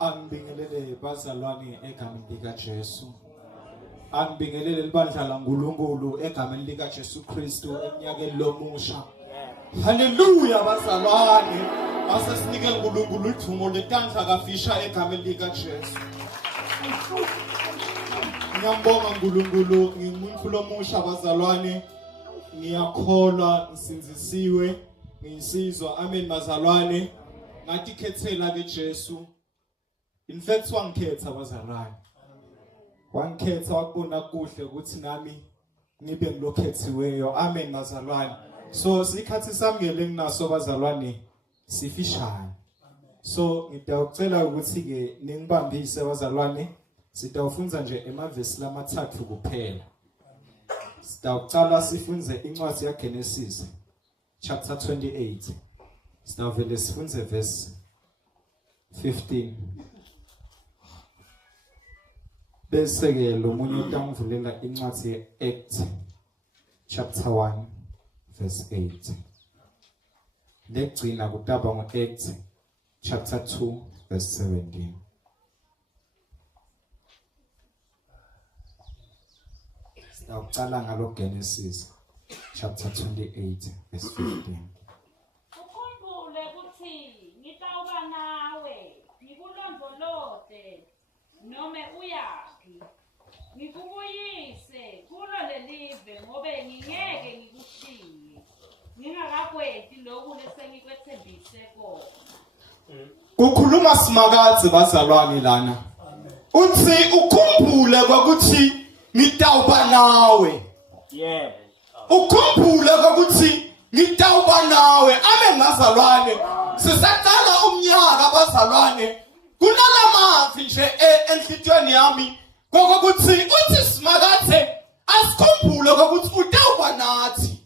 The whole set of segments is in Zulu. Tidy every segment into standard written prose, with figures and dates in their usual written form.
Angibingelele bazalwane egameni lika Jesu. Angibingelele libandla laNkulunkulu egameni lika Jesu Kristu eminyakeni lomusha. Hallelujah bazalwane. Asesinike uNkulunkulu ithumo letandla kafisha egameni lika Jesu. Ngiyambonga uNkulunkulu ngimuntu lomusha bazalwane. Ngiyakholwa ngisinzisiwe ngisizwa amen bazalwane. Ngathi khethela ke Jesu. In fact wangikhetha bazalwane. Wangikhetha wakubona kuhle ukuthi nami ngibe ngilokhethiweyo. Amen bazalwane. So sikhathi samngele nginaso bazalwane sifishane. So ngidawucela ukuthi ke ningibambise bazalwane. Sitawufunza nje emavesi lamathathu kuphela. Sitawucala sifunze incwadi yaGenesis chapter 28. Sitawuvele sifunze verse 15. Bese ke lo munye utangivulela incwadi yeActs chapter 1 verse 8. Legcina kutaba ngoActs chapter 2 verse 17. Sitawucala ngalo Genesis chapter 28 verse 15. Ukhumbule ukuthi ngitawuba nawe, ngikulondoloze noma uyaphi. Ngikubuyise kulo lelive ngobe ngingeke ngikushiye. Ngingakakweti lokhu lesengikwethembise kona. Ukhuluma simakadze bazalwane lana. Uthi ukhumbule ukuthi ngitawuba nawe. Yeah. Ukhumbule ukuthi ngitawuba nawe. Amen bazalwane. Sisaqala umnyaka bazalwane. Kunalamavi nje enhlitweni yami kokuthi uthi simakathe asikhumbule ukuthi utawuba nathi.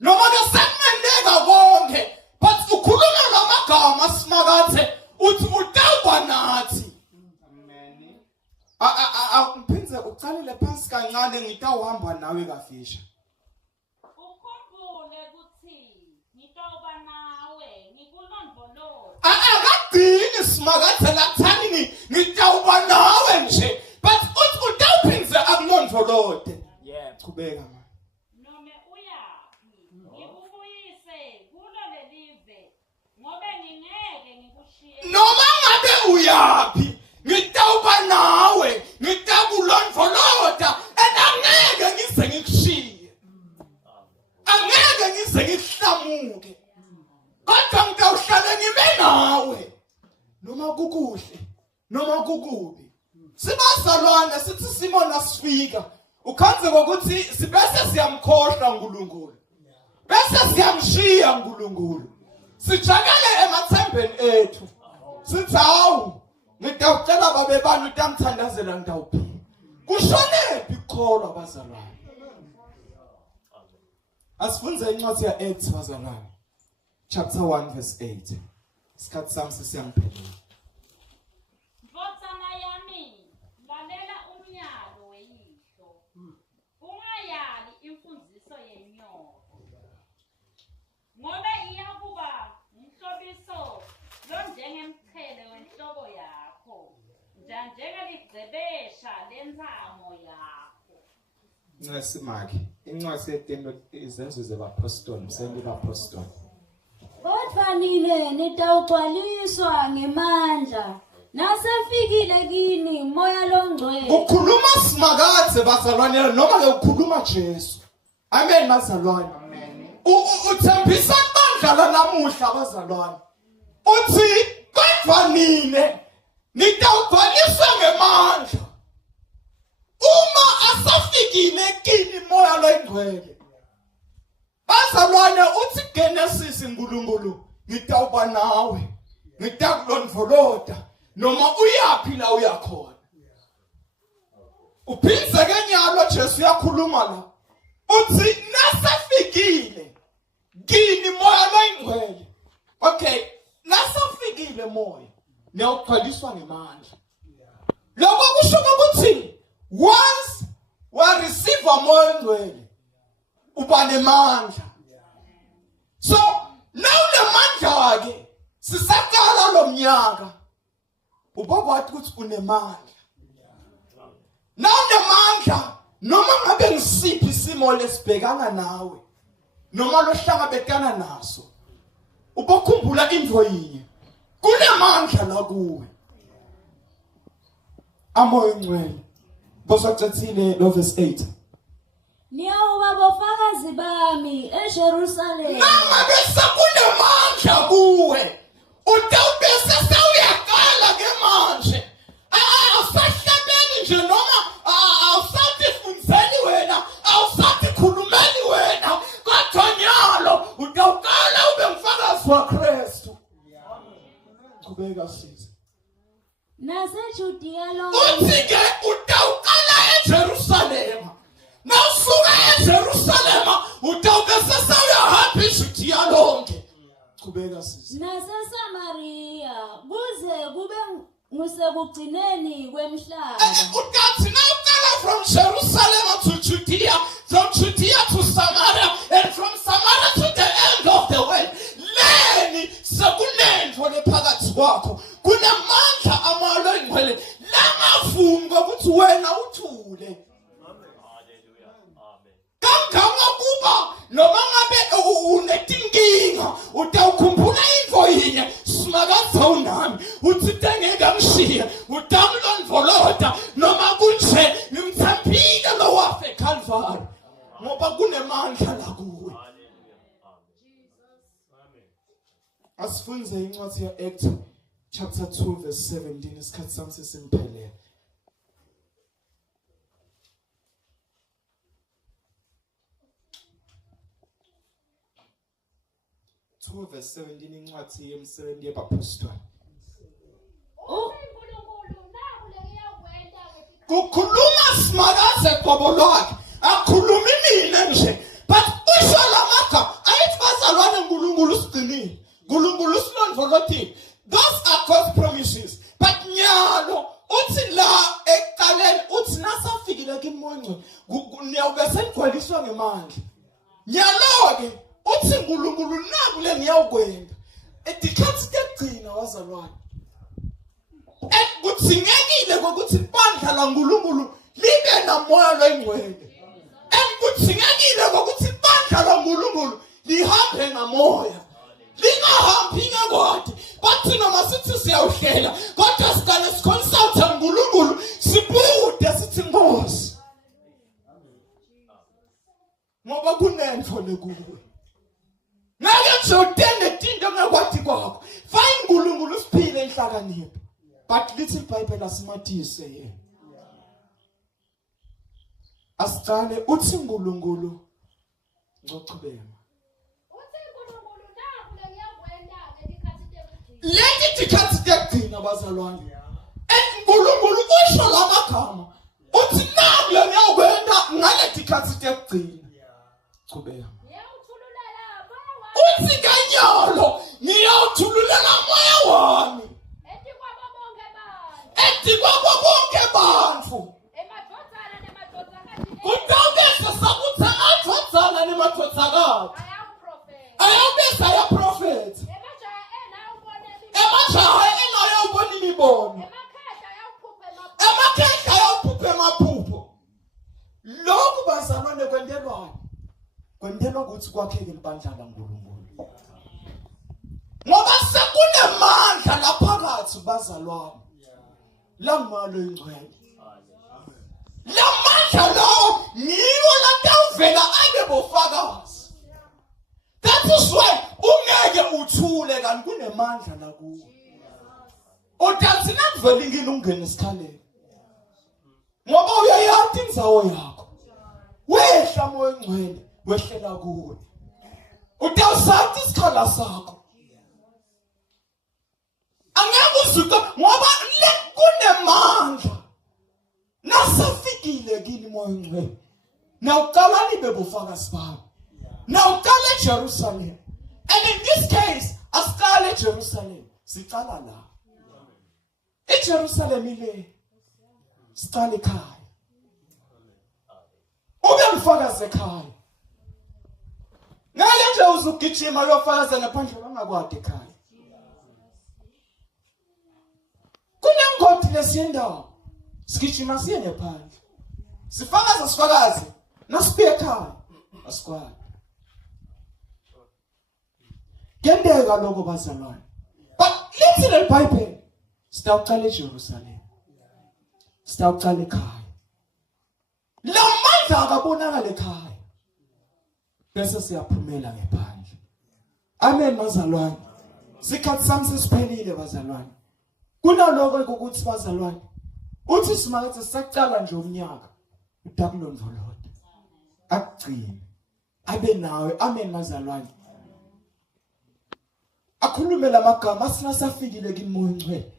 Noma ke sekunendeka konke but ukhuluma ngamagama simakathe uthi utawuba nathi. Ngiphinze ucalile phansi kancane ngitawuhamba nawe kafisha. Ukhumbule ukuthi ngitawuba nawe, ngikulondoloze. Akadini simakathe lathani ngitawuba nawe nje but uthi utawuphinze akulondolode. Yeah. Qhubeka manje. Noma uyaphi, ngikubuyise kulo lelive ngobe ngingeke ngikushiye. Noma ngabe uyaphi ngitawuba nawe ngitakulondoloda angeke ngize ngikushiye. Angeke ngize ngikuhlamuke. Kodwa ngitawuhlala ngibe nawe. Noma kukuhle noma kukubi. Sibazalwane sithi simona sifika. Ukhanze ukuthi sibese siyamkhohlwa uNkulunkulu. Bese siyamshiya uNkulunkulu. Sijakele emathembeni ethu. Sithi hawu ngitawucela babe bani utamthandazela ngitawuphi. Kushonephi ikholwa bazalwane. Asifunze incwadi yaActs bazalwane. Chapter 1 verse 8. Isikhathi sami sesiyangiphelela. Nkotsana yami, lalela umyalo weyihlo. Ungayali imfundiso yenyoka. Ngobe iyakuba umhlobiso lonjengemchele wenhloko yakho. Njengeligcebesha lenzamo yakho. Ngesimaki. Incwadi yetendo izenzo zebapostoli, msebenzi bapostoli. Kodwa nine nitawugcwaliswa ngemandla. Nasefikile kini moya longcwele. Ukhuluma simakadze bazalwane noma ke ukhuluma Jesu. Amen bazalwane. Amen. Uthembisa ibandla namuhla bazalwane. Uthi kodwa nine nitawugcwaliswa ngemandla. Uma asafikile kini moya longcwele. Bazalwane uthi Genesis uNkulunkulu ngitawuba nawe. Ngitakulondoloda noma uyaphi la uyakhona. Uphindze ke nyalo Jesu yakhuluma la. Uthi nasafikile kini moya longcwele. Okay, nasafikile moya niyawugcwaliswa ngemandla. Lokho kusho ukuthi once wa receive moya longcwele uba nemandla. So now le mandla ke sisaqala lo mnyaka ubakwathi ukuthi unemandla nawunemandla noma ngabe ngisiphi isimo lesibhekana nawe noma lohlangabekana naso ubakhumbula into yinye kunemandla la kuwe amoya ngcwele bosacathile lo verse 8 Niyawuba bofakazi bami eJerusalema nangabe sekunemandla kuwe utawubese sewuyaqala ke manje awusahlabeli nje noma awusatifundiseli wena awusatikhulumeli wena kodwa nyalo utawuqala ube ngufakazi waKristu qhubeka sisi naseJudiya uthi ke utawuqala eJerusalema nawusuka eJerusalema utawubese sewuyahamba iJudiya lonke qhubeka sisi naseSamariya kuze kube ngusekugcineni kwemhlaba ukathi nawuqala from Jerusalem to Judea, from Judea to Samaria, and from Samaria to the end of the world. Leni sekunenvo lephakathi kwakho kunamandla amalo engcwele langavumi ukuthi wena uthule kangangokuba noma ngabe unetinkinga utawukhumbula info yinye simakadza unami uthi tengeke ngishiye utamlondvolota noma kunje ngimthambile lo wafe eCalvary ngoba kunemandla la kuwe asifunze incwadi ya Acts chapter 2 verse 17 isikhathi sami sesimphelele 2 verse 17 incwadi yemsebenzi yabapostoli kukhuluma simakaze qobo lwakhe akhulumi mina nje but usho lamagama ayithi bazalwane uNkulunkulu usigcinile uNkulunkulu usilondvolotile those are God's promises but nyalo uthi la eqaleni uthi nasafikile kimoyo niyawube senigcwaliswa ngemandla nyalo ke uthi uNkulunkulu naku le ngiyawukwenza edikhathi kegcina wazalwane ekuthingekile kokuthi ibandla laNkulunkulu libe namoya lwengcwele ekuthingekile kokuthi ibandla laNkulunkulu lihambe ngamoya lingahambi ngekode bathi noma sithi siyawuhlela kodwa sikale siconsult uNkulunkulu sibude sithi Nkosi ngoba kunenhlo lekuwe ngeke nje utende into ngekwathi kwakho fine uNkulunkulu siphile enhlakanipho but little Bible asimathise yena asicale uthi uNkulunkulu ngochubeka leti tikhathi tekugcina bazalwane uNkulunkulu usho lamagama uthi naku le ngiyawukwenda ngale tikhathi tekugcina chubeka uthi kanyalo ngiyawuthululela moya wami ethi kwabo bonke bantfu kutawubese sakuthi amadvodzana nemadvodzakazi ayabese ayaprofetha emajaha enayo ubona imibono emakhehla ayawuphupha emaphupho lokhu bazalwane kwendelwani kwendelwa ukuthi kwakheke ibandla laNkulunkulu ngoba sekunemandla laphakathi bazalwane lamalo ingcwele lamandla lawo niwo latawuvela abe bofakazi that is why ungeke uthule kanti kunemandla la kuwe udathi nakuvela ingini ungene isikhaleni ngoba uyayathi indzawo yakho wehla moya engcwele wehlela kuwe utawusathi isikhala sakho angeke uzuka ngoba kunemandla nasafikile kini moya engcwele nawuqala libe bofakazi bakho nawuqala eJerusalem and in this case asiqala eJerusalem siqala la eJerusalem ile siqala ekhaya ube mfakazi ekhaya ngale nje uzugijima uyofakaza ngaphandle bangakwadi ekhaya Sifike siyendawo. Sigijima siye ngephandle. Sifakaze. Nasibuye ekhaya. Asikwazi. Kuyendeka lokho bazalwane. But lithi le Bible sitawuqala eJerusalem. Sitawuqala ekhaya. La mandla akabonakala ekhaya. Bese siyaphumela ngephandle. Amen bazalwane. Sikhathi sami sesiphelile bazalwane. Kunaloko ukuthi bazalwane. Uthi simakethe sisaqala nje umnyaka. Udakulondoloda. Akugcine. Abe nawe. Amen bazalwane. Akhulume lamagama asinasafikile kimoya ngcwele.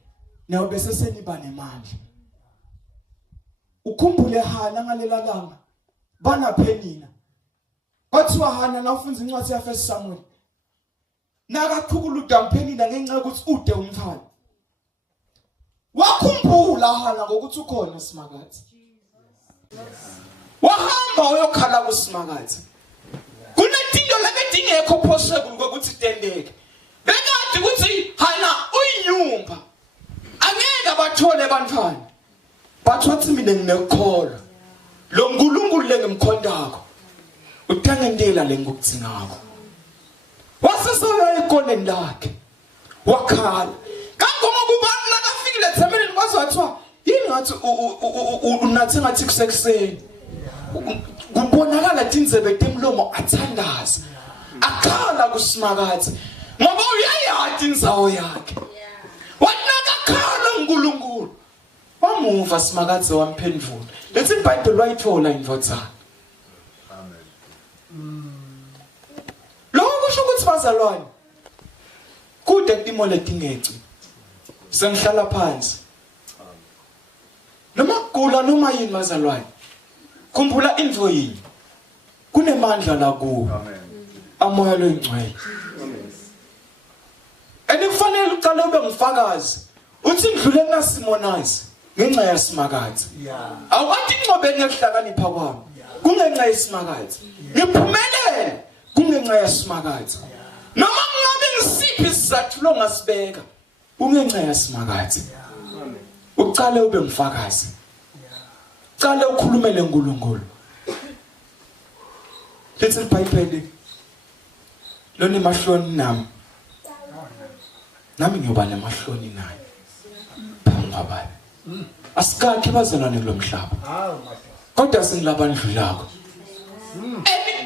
Nawe bese seniba nemandla. Ukhumbule Hana ngalela langa. Bana Phenina. Kwathiwa Hana nawufunza incwadi ya 1 Samuel. Nakakhukula uDamphenina ngenxa ukuthi ude umfana. Wakhumbula Hana ngokuthi ukhona Simakathi. Wahamba uyokhala kuSimakathi. Kunetinto labedingekho possible ukuthi tendeke. Bekade ukuthi Hana uyinyumba. Angeke abathole bantwana. Bathothi mina nginekholwa. Lo nkulunkulu lengimkhondako. Uthangendela lengukutsinako. Wasesoya ekoneni lakhe. Wakhala. Kangoma kubantu nakafikile tsemeleni bazathiwa yini ngathi unathe ngathi kusekuseni. Kubonakala tinzebe temlomo athandaza. Akhala kuSimakathi. Ngoba uyayathi inzawo yakhe. Wanakakhala uNkulunkulu. Wamuva Simakathi wamphendula. Lethi iBhayibheli wayithola indvodza. Amen. Lokho kusho ukuthi bazalwane kude intimo letingeci. Sengihlala phansi. Noma kugula noma yini bazalwane. Khumbula indvo yini. Kunemandla la kuwo. Amen. Amoya loyingcwele. Amen. Kufanele uqale ube ngifakazi. Uthi ngidlule kunasimonazi ngenxa yaSimakathi. Awuthi ingcobeni yokuhlakanipha kwami. Kungenxa yaSimakathi. Ngiphumelele kungenxa yaSimakathi. Noma ngabe ngisiphi isizathu lo ngasibeka kungenxa yaSimakathi. Uqale ube ngifakazi. Uqale ukhulumele uNkulunkulu. Lethi iBhayibheli lona mahloni nami ngiyoba namahloni naye. Phangabani. Asikakhe bazalwane kulomhlaba. Kodwa singilabandlulako.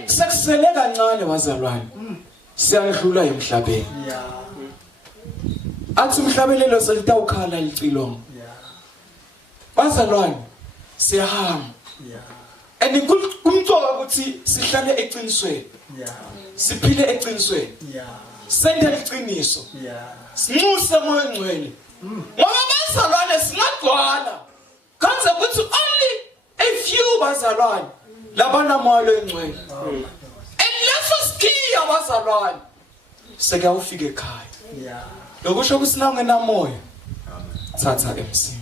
Sekusele kancane bazalwane. Siyadlula emhlabeni. Athi umhlabelelo selitawukhala licilongo. Bazalwane siyahamba. Kumcoka ukuthi sihlale eqinisweni. Siphile eqinisweni. Sende iqiniso. Sinxuse moya ngcwele. Ngoba bazalwane singagcwala. Kanze ukuthi only a few bazalwane labana moya engcwele. Unless sikiya bazalwane seke awufike ekhaya. Lokusho ukuthi nawe ngenamoya. Thatha MC.